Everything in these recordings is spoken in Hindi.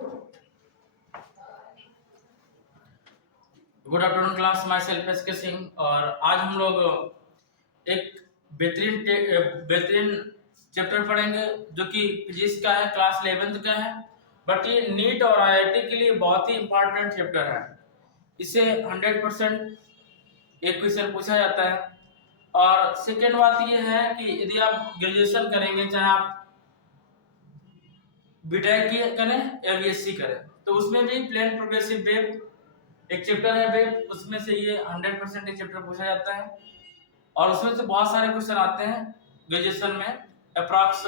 Good afternoon class, my self S के सिंह। और आज हम लोग एक बेहतरीन चैप्टर पढ़ेंगे जो कि फिजिक्स का है, क्लास 11th का है। बट ये नीट और आईआईटी के लिए बहुत ही इंपॉर्टेंट चैप्टर है। इसे 100% एक क्वेश्चन पूछा जाता है। और सेकेंड बात ये है कि यदि आप ग्रेजुएशन करेंगे, चाहे आप बीटेक की करें या बीएससी करें, तो उसमें भी प्लेन प्रोग्रेसिव वेव एक चैप्टर है वेव, उसमें से ये 100% एक चैप्टर पूछा जाता है। और उसमें से बहुत सारे क्वेश्चन आते हैं ग्रेजुएशन में, अप्रॉक्स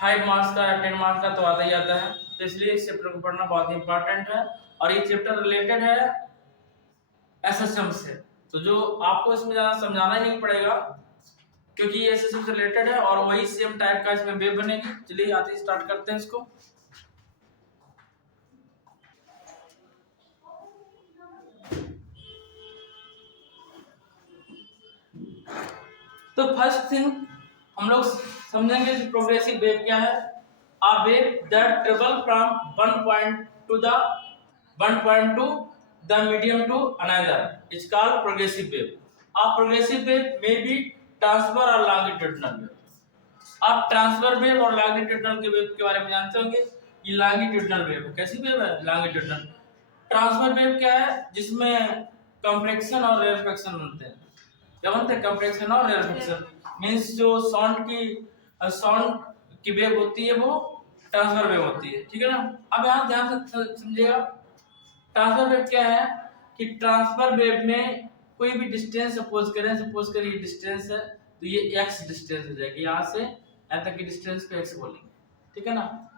5 मार्क्स का या 10 मार्क्स का तो आता ही आता है। तो इसलिए इस चैप्टर को पढ़ना बहुत इंपॉर्टेंट है। और ये चैप्टर रिलेटेड है एसएसएम से, तो जो आपको इसमें ज्यादा समझाना ही नहीं पड़ेगा क्योंकि ये एसएसएम से रिलेटेड है और वही सेम टाइप का इसमें वेव बनेगी। चलिए आते ही स्टार्ट करते हैं इसको। तो फर्स्ट थिंग हम लोग समझेंगे कि प्रोग्रेसिव वेव क्या है। A wave that travel from one point to the medium to another is called progressive wave. A progressive wave may be transfer or longitudinal wave। आप ट्रांसफर वेव और लॉन्गिट्यूडनल के वेव के बारे में जानते होंगे। ये लॉन्गिट्यूडनल वेव है। कैसी वेव है? लॉन्गिट्यूडनल। ट्रांसफर वेव क्या है? जिसमें कंप्रेक्शन और रेरफेक्शन बनते हैं। क्या बनते हैं? कंप्रेक्शन और रेरफेक्शन। मींस जो साउंड की वेव होती है वो ट्रांसफर वेव होती है, ठीक है ना। अब यहाँ ध्यान से समझिएगा, ट्रांसफर वेव क्या है कि ट्रांसफर वेव में कोई भी डिस्टेंस सपोज करें डिस्टेंस है, तो ये x डिस्टेंस हो जाएगी। यहाँ से यहाँ तक की डिस्टेंस को x बोलेंगे, ठीक है ना।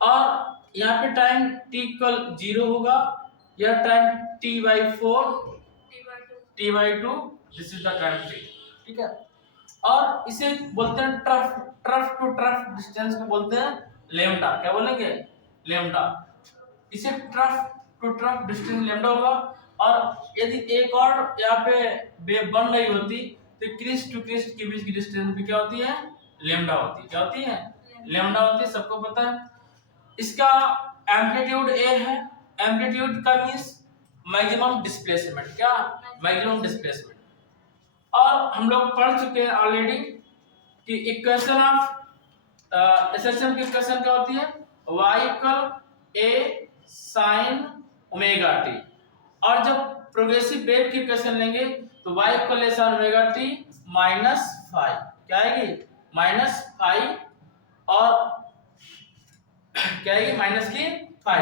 और यहाँ पे टाइम t इक्वल 0 होगा, या time t/4 t/2, this is the time t, ठीक है। और इसे बोलते हैं ट्रफ टू ट्रफ डिस्टेंस को बोलते हैं लेम्डा। क्या बोलेंगे? लेम्डा। इसे trough to trough distance lambda होगा। और यदि एक और यहाँ पे वेव बन रही होती तो क्रिस्ट टू क्रिस्ट के बीच की डिस्टेंस भी क्या होती है? लेम्डा होती है। क्या होती है? लेम्डा होती है, सबको पता है। इसका एम्पलीट्यूड ए है। एम्पलीट्यूड का मींस मैक्सिमम डिस्प्लेसमेंट। क्या? Maximum displacement. और हम लोग पढ़ चुके हैं ऑलरेडी कि इक्वेशन ऑफ एसएसएम की इक्वेशन क्या होती है? y equal a sin omega t। और जब प्रोग्रेसिव वेव की इक्वेशन लेंगे तो y equal a sin omega t minus phi. क्या आएगी? Minus phi. और क्या आएगी? माइनस की फाई।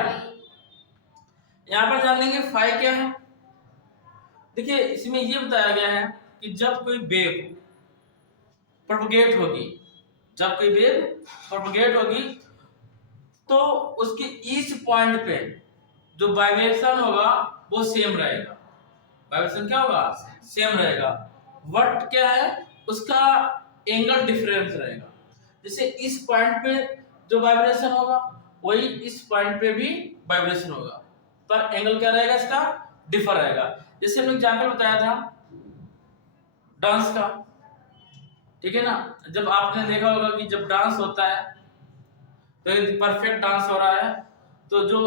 यहां पर जान लेंगे फाई क्या है। देखिए इसमें ये बताया गया है कि जब कोई वेव प्रोपगेट होगी तो उसके ईच पॉइंट पे जो वाइब्रेशन होगा वो सेम रहेगा। वाइब्रेशन क्या होगा? सेम रहेगा। व्हाट क्या है? उसका एंगल डिफरेंस रहेगा। जैसे इस पॉइंट पे जो वाइब्रेशन होगा वही इस पॉइंट पे भी वाइब्रेशन होगा, पर एंगल क्या रहेगा? इसका डिफर रहेगा। जैसे हमने एग्जांपल बताया था डांस का, ठीक है ना। जब आपने देखा होगा कि जब डांस होता है तो परफेक्ट डांस हो रहा है तो जो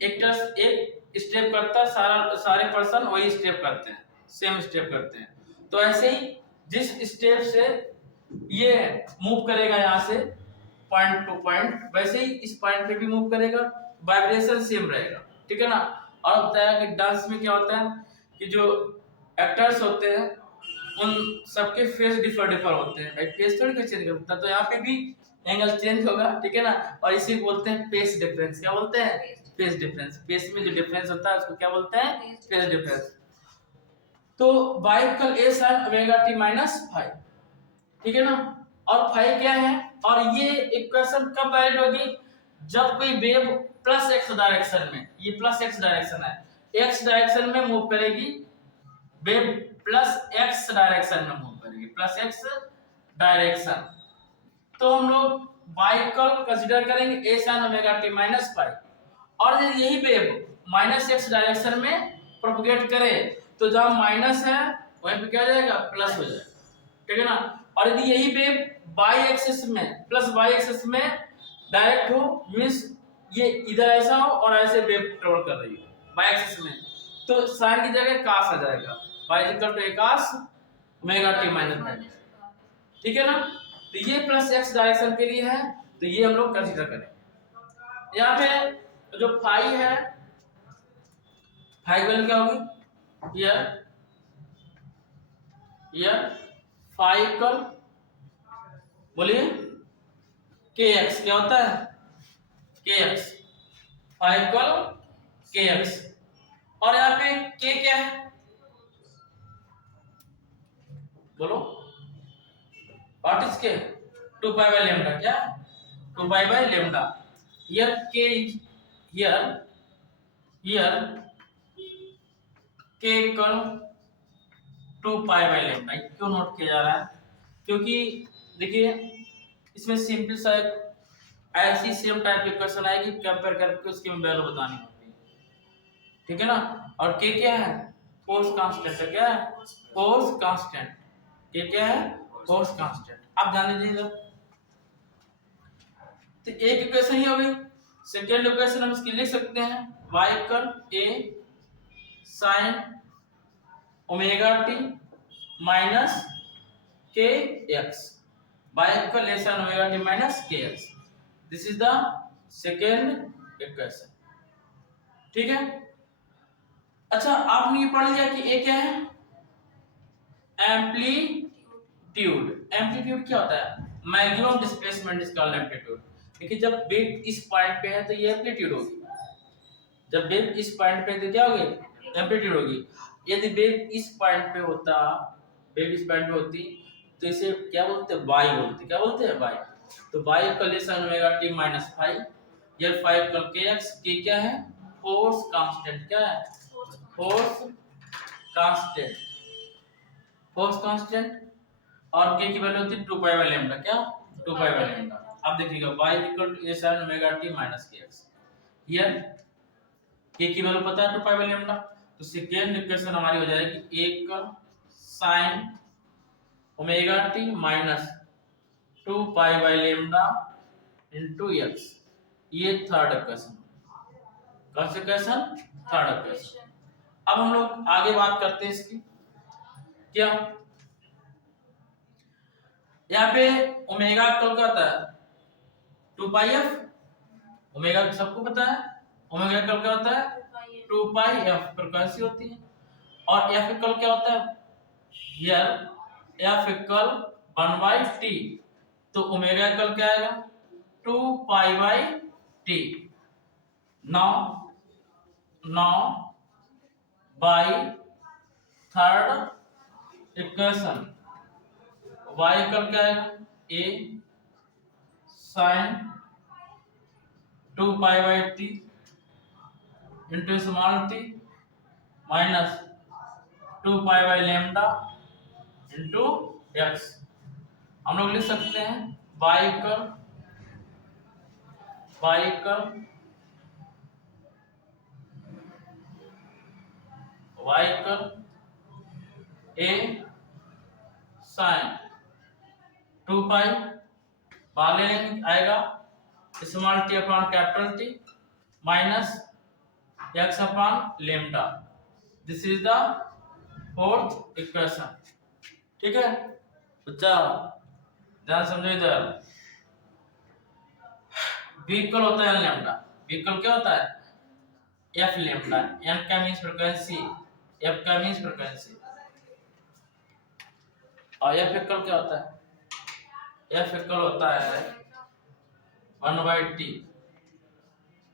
एक्टर्स एक स्टेप करता है, सारे पर्सन वही स्टेप करते हैं, सेम स्टेप करते हैं। तो ऐसे ही जिस स्टेप से ये मूव करेगा यहाँ से पॉइंट टू पॉइंट, वैसे ही इस पॉइंट पे भी मूव करेगा, वाइब्रेशन सेम रहेगा, ठीक है ना। और बताया कि डांस में क्या होता है कि जो एक्टर्स होते हैं उन सबके फेस डिफर होते हैं। भाई फेस थोड़ी कोई चेंज करता, तो यहाँ पे भी एंगल चेंज होगा, ठीक है ना। और इसे बोलते हैं फेस डिफरेंस। क्या बोलते हैं? Phase difference. फेस में जो डिफरेंस होता है उसको क्या बोलते हैं? Phase difference. तो y equal a sin omega t minus phi, ठीक है ना। और फाई क्या है? और ये इक्वेशन कब वैलिड होगी? जब कोई वेव प्लस x डायरेक्शन में, ये प्लस x डायरेक्शन है, x डायरेक्शन में मूव करेगी, वेव प्लस x डायरेक्शन में मूव करेगी, प्लस x डायरेक्शन। तो हम लोग y इक्वल कंसीडर करेंगे a sin omega t minus phi. और यही वेव माइनस x डायरेक्शन में प्रोपगेट करे तो जहां माइनस है वहीं पे क्या हो जाएगा? प्लस हो जाएगा, ठीक है ना। और यदि यही वेव y एक्सिस में प्लस y एक्सिस में डायरेक्ट हो मीन्स ये इधर ऐसा हो और ऐसे वेव ट्रेवल कर रही हो बाय एक्सिस में, तो साइन की जगह cos आ जाएगा, y equal to cos omega t minus five. ठीक है ना, तो ये प्लस x डायरेक्शन के लिए है, तो ये हम लोग कंसीडर करें। यहाँ पे जो फाई है, फाई वैल्यू क्या होगी, ये फाई इक्वल, बोलिए kx क्या होता है, kx फाई इक्वल kx, और यहाँ पे k क्या है, बोलो व्हाट इज के, 2 पाई बाय लैम्डा, क्या 2 pi by lambda, here k is here k equal 2 pi by lambda. क्यों नोट किया जा रहा है, क्योंकि देखिए इसमें सिंपल सा एक ऐसी सेम टाइप की क्वेश्चन आएगी, कंपेयर करके उसकी वैल्यू बतानी होती है, ठीक है ना। और k क्या है, फोर्स कांस्टेंट है, क्या है, फोर्स कांस्टेंट, k क्या है, फोर्स कांस्टेंट। आप ध्यान दीजिएगा, तो एक इक्वेशन ही हो गई। सेकेंड इक्वेशन हम इसकी लिख सकते हैं y equal a sin omega t minus kx, y equal a sin omega t minus kx, this is the second equation. ठीक है, अच्छा आपने ये पढ़ लिया कि a क्या है, एम्पलीट्यूड। एम्पलीट्यूड क्या होता है, maximum displacement is called amplitude. देखिए जब वेव इस पॉइंट पे है तो ये एम्पलीट्यूड होगी, जब वेव इस पॉइंट पे तो क्या होगी, एम्पलीट्यूड होगी। यदि वेव इस पॉइंट पे होता, वेव इस पॉइंट पे होती तो इसे क्या बोलते हैं, वाई बोलते, क्या बोलते हैं, वाई। तो Y equal sin omega t minus five, ये 5 इक्वल kx, k क्या है, फोर्स कांस्टेंट, क्या है, फोर्स कांस्टेंट, फोर्स कांस्टेंट, और k की वैल्यू होती है 2 पाई बाय लैम्डा, क्या 2 पाई बाय लैम्डा। अब देखिएगा y equal to a sin omega t minus kx, here k की वैल्यू पता है 2 पाई बाय लैम्डा, तो सेकेंड इक्वेशन हमारी हो जाएगी 1 का sin omega t minus 2 pi by lambda into x, ये थर्ड इक्वेशन, कौन सा इक्वेशन, थर्ड इक्वेशन। अब हम लोग आगे बात करते हैं इसकी, क्या यहाँ पे ओमेगा इक्वल क्या होता है, 2 पाई f, ओमेगा सबको पता है, ओमेगा इक्वल क्या होता है, 2 पाई f फ्रीक्वेंसी होती है, और f इक्वल क्या होता है, here f equal 1 by t, तो ओमेगा इक्वल क्या आएगा, 2 pi by t। Now by third equation y equal क्या आएगा, a sin 2 pi by t into small t minus 2 pi by lambda into x। हम लोग लिख सकते हैं y equal a sin 2 pi, बाहर ले लेंगे आएगा small t upon capital T minus x upon lambda, this is the fourth equation. ठीक है बच्चा, ध्यान समझो इधर, v इक्वल होता है लैम्डा, v इक्वल क्या होता है f लैम्डा, m का मींस फ्रीक्वेंसी, f का मींस फ्रीक्वेंसी, और f इक्वल क्या होता है, f इक्वल होता है 1 बाय t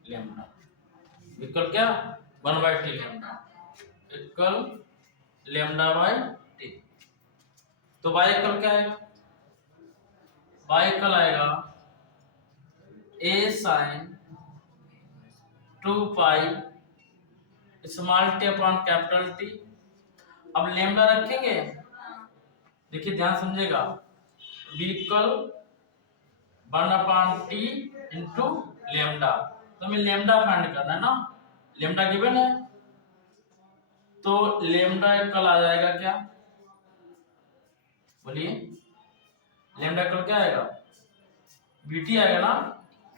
लैम्डा, इक्वल क्या 1 by t lambda equal lambda by t। तो y इक्वल क्या आएगा, y इक्वल आएगा a sin 2 pi small t upon capital T। अब लैम्डा रखेंगे, देखिए ध्यान समझिएगा, v equal 1 upon t into lambda, तो हमें लैम्डा फाइंड करना है ना, लैम्डा गिवन है, तो लैम्डा इक्वल आ जाएगा क्या, बोलिए लैम्डा इक्वल क्या आएगा, bt आएगा ना,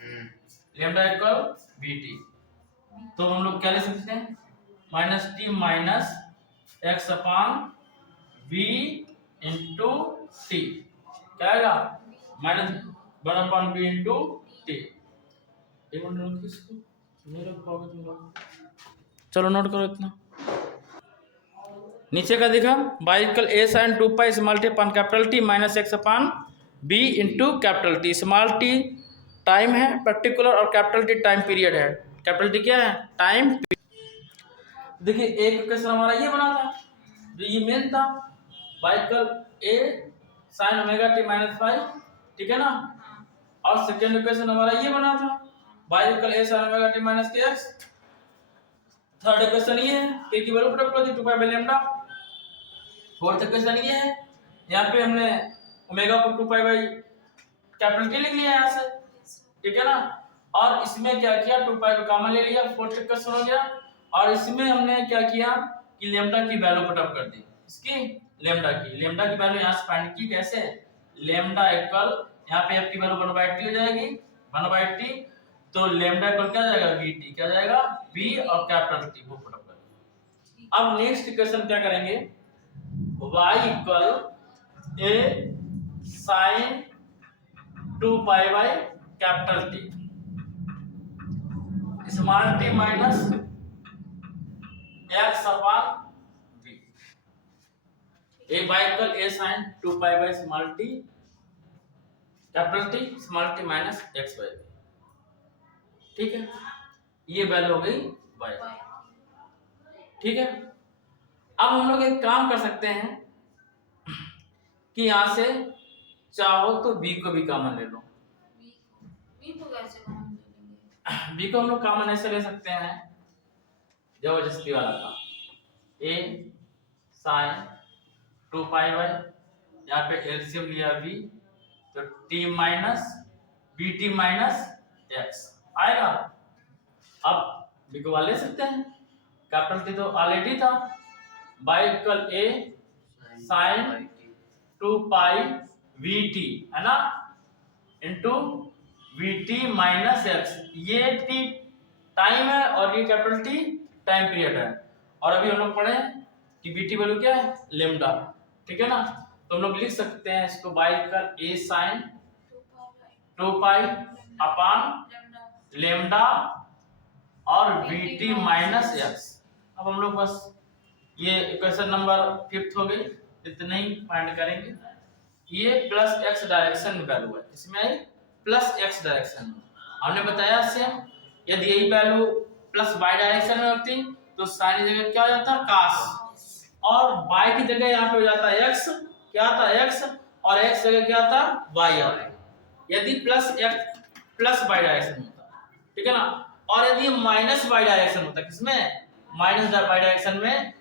लेमडा इक्वल बी टी। तो हम लोग क्या ले सकते हैं, minus T minus X upon V into T, क्या आएगा माइनस 1/b इंटू टी। एक मिनट नोट किसको नहीं रख पाओगे तुम लोग, चलो नोट करो इतना। नीचे का देखा Y equal A sine 2 pi small T upon capital T minus X upon B into capital T. Small T time है पर्टिकुलर और कैपिटल टी टाइम पीरियड है। कैपिटल टी क्या है, टाइम। देखिए एक क्वेश्चन हमारा ये बना था जो ये मेन था, by equal A sine omega T minus 5, ठीक है ना। और सेकेंड क्वेश्चन हमारा ये बना था by equal A sine omega T minus के एक्स। थर्ड क्वेश्चन ये है के की वैल्यू पुट कर दी 2 pi by lambda. Fourth question ये है, यहाँ पे हमने ओमेगा को 2 पाई बाई कैपिटल टी लिख लिया यहाँ से, ठीक है ना। और इसमें क्या किया, 2 पाई को कॉमन ले लिया, फोर्थ क्वेश्चन हो गया। और इसमें हमने क्या किया कि लेम्डा की वैल्यू पुट अप कर दी, इसकी लेम्डा की वैल्यू यहाँ से फाइंड की कैसे, लेम्डा इक्वल यहाँ पे f की वैल्यू 1/t हो जाएगी, 1/t। तो लेम्डा इक्वल क्या जाएगा, vt, क्या जाएगा v और कैपिटल टी को पुट अप कर दी। अब नेक्स्ट इक्वेशन क्या करेंगे, y equal a sin 2 pi by capital T small T minus x upon v। a y equal a sin 2 pi by small T capital T small T minus x by v, ठीक है। ये वैल्यू हो गई y, ठीक है। अब हम लोग एक काम कर सकते हैं कि यहां से चाहो तो b को भी कॉमन ले लो। b को कैसे कॉमन ले लेंगे, b को हम लोग कॉमन ऐसे ले सकते हैं जबरदस्ती वाला काम, a sin 2 पाई बाय, यहाँ पे एलसीएम लिया v, तो t minus bt minus x आएगा। अब b को ले सकते हैं, कैपिटल टी तो ऑलरेडी था, by equal a sin 2 pi vt है ना इंटू vt माइनस x। ये t टाइम है और ये कैपिटल टी टाइम पीरियड है। और अभी हम लोग पढ़े कि vt वैल्यू क्या है, लेम्डा, ठीक है ना। तो हम लोग लिख सकते हैं इसको by equal a sin 2 pi upon lambda और vt माइनस x। अब हम लोग बस ये इक्वेशन नंबर 5 हो गई, इतना ही फाइंड करेंगे। ये प्लस x डायरेक्शन में वैल्यू है, इसमें आई प्लस x डायरेक्शन में। हमने बताया सेम, यदि यही वैल्यू प्लस y डायरेक्शन में होती तो साइन की जगह क्या हो जाता cos, और y की जगह यहाँ पे हो जाता x, क्या आता x, और x जगह क्या आता y आता। यदि plus x plus y direction होता, ठीक है ना। और यदि माइनस y डायरेक्शन होता, किसमें, माइनस y डायरेक्शन में,